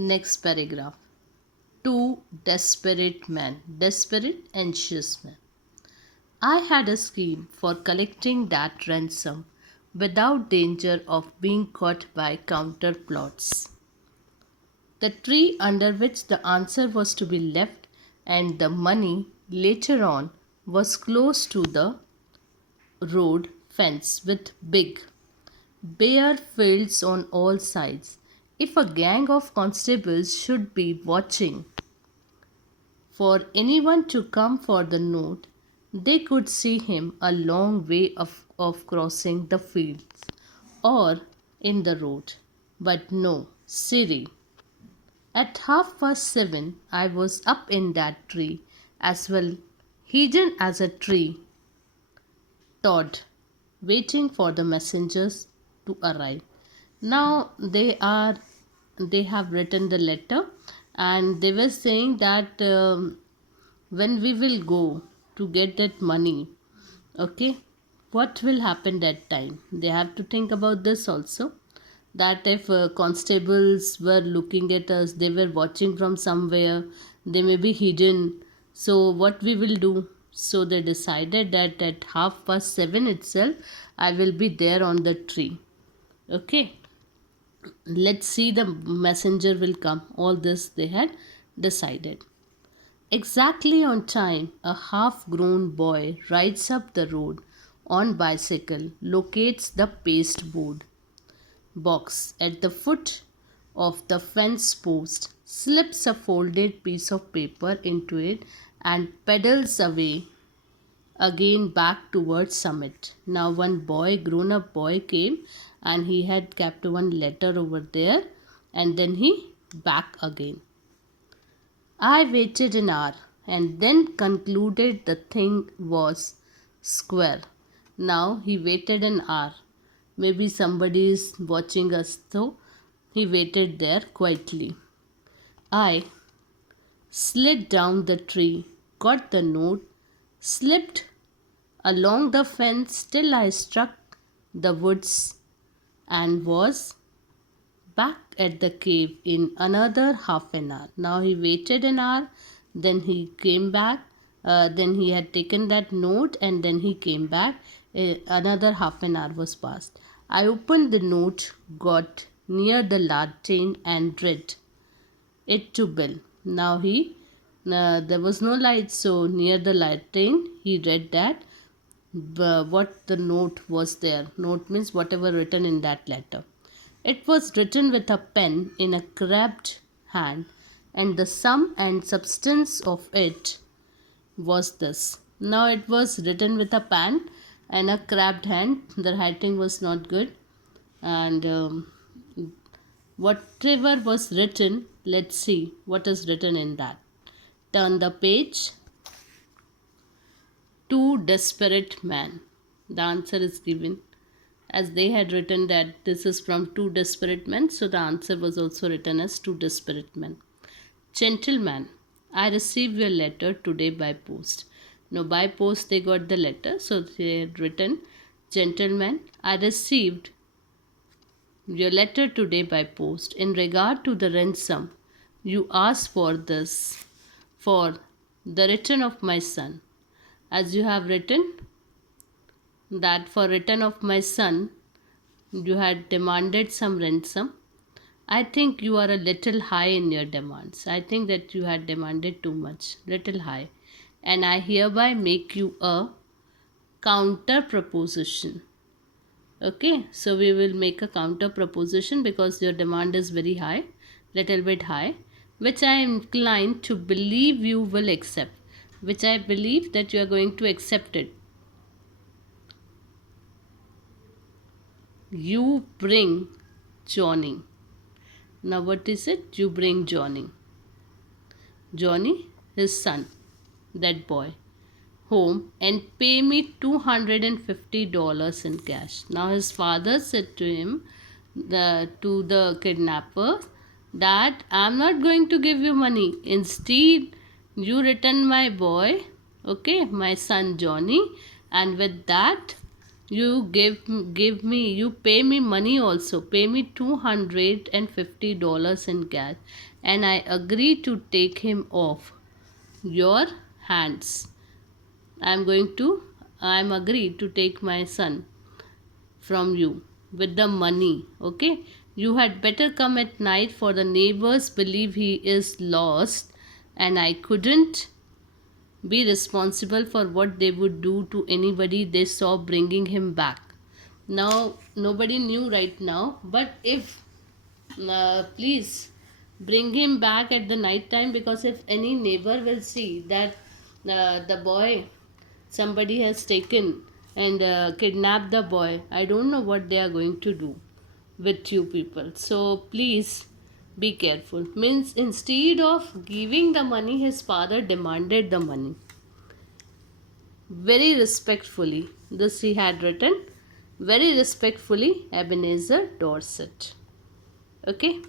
Next paragraph. Two desperate men, desperate, anxious men. I had a scheme for collecting that ransom without danger of being caught by counterplots. The tree under which the answer was to be left and the money later on was close to the road fence with big, bare fields on all sides. If a gang of constables should be watching for anyone to come for the note, they could see him a long way of crossing the fields or in the road. But no, Siri. At 7:30 I was up in that tree, as well hidden as a tree Todd, waiting for the messengers to arrive. Now they have written the letter, and they were saying that when we will go to get that money, okay, what will happen that time? They have to think about this also. That if constables were looking at us, they were watching from somewhere, they may be hidden. So what we will do? So they decided that at 7:30 itself, I will be there on the tree. Okay, let's see the messenger will come. All this they had decided. Exactly on time, a half-grown boy rides up the road on bicycle, locates the pasteboard box at the foot of the fence post, slips a folded piece of paper into it, and pedals away again back towards summit. Now one boy, grown up boy, came and he had kept one letter over there, and then he back again. I waited an hour and then concluded the thing was square. Now he waited an hour. Maybe somebody is watching us, so he waited there quietly. I slid down the tree, got the note, slipped along the fence till I struck the woods, and was back at the cave in another half an hour. Now he waited an hour, then he came back, then he had taken that note, and then he came back. Another half an hour was passed. I opened the note, got near the lantern, and read it to Bill. Now there was no light, so near the lantern he read that what the note was there. Note means whatever written in that letter. It was written with a pen in a crabbed hand, and the sum and substance of it was this. Now it was written with a pen and a crabbed hand. The writing was not good, and whatever was written, let's see what is written in that. Turn the page. Two desperate men. The answer is given. As they had written that this is from two desperate men, so the answer was also written as two desperate men. Gentleman, I received your letter today by post. No, by post they got the letter, so they had written, Gentleman, I received your letter today by post. In regard to the ransom, you asked for this, for the return of my son. As you have written that for return of my son, you had demanded some ransom. I think you are a little high in your demands. I think that you had demanded too much, little high. And I hereby make you a counter proposition. Okay, so we will make a counter proposition because your demand is very high, little bit high, which I am inclined to believe you will accept, which I believe that you are going to accept it. You bring Johnny. Now what is it? You bring Johnny. Johnny, his son, that boy, home and pay me $250 in cash. Now his father said to him, to the kidnapper, that I'm not going to give you money. Instead, you return my boy, okay, my son Johnny, and with that You give me, you pay me money also. Pay me $250 in cash, and I agree to take him off your hands. I'm going to, I'm agreed to take my son from you with the money. Okay, you had better come at night, for the neighbors believe he is lost, and I couldn't be responsible for what they would do to anybody they saw bringing him back. Now nobody knew right now, but if please bring him back at the night time, because if any neighbor will see that the boy, somebody has taken and kidnapped the boy, I don't know what they are going to do with you people. So please be careful. Means instead of giving the money, his father demanded the money. Very respectfully, this he had written, very respectfully, Ebenezer Dorset. Okay.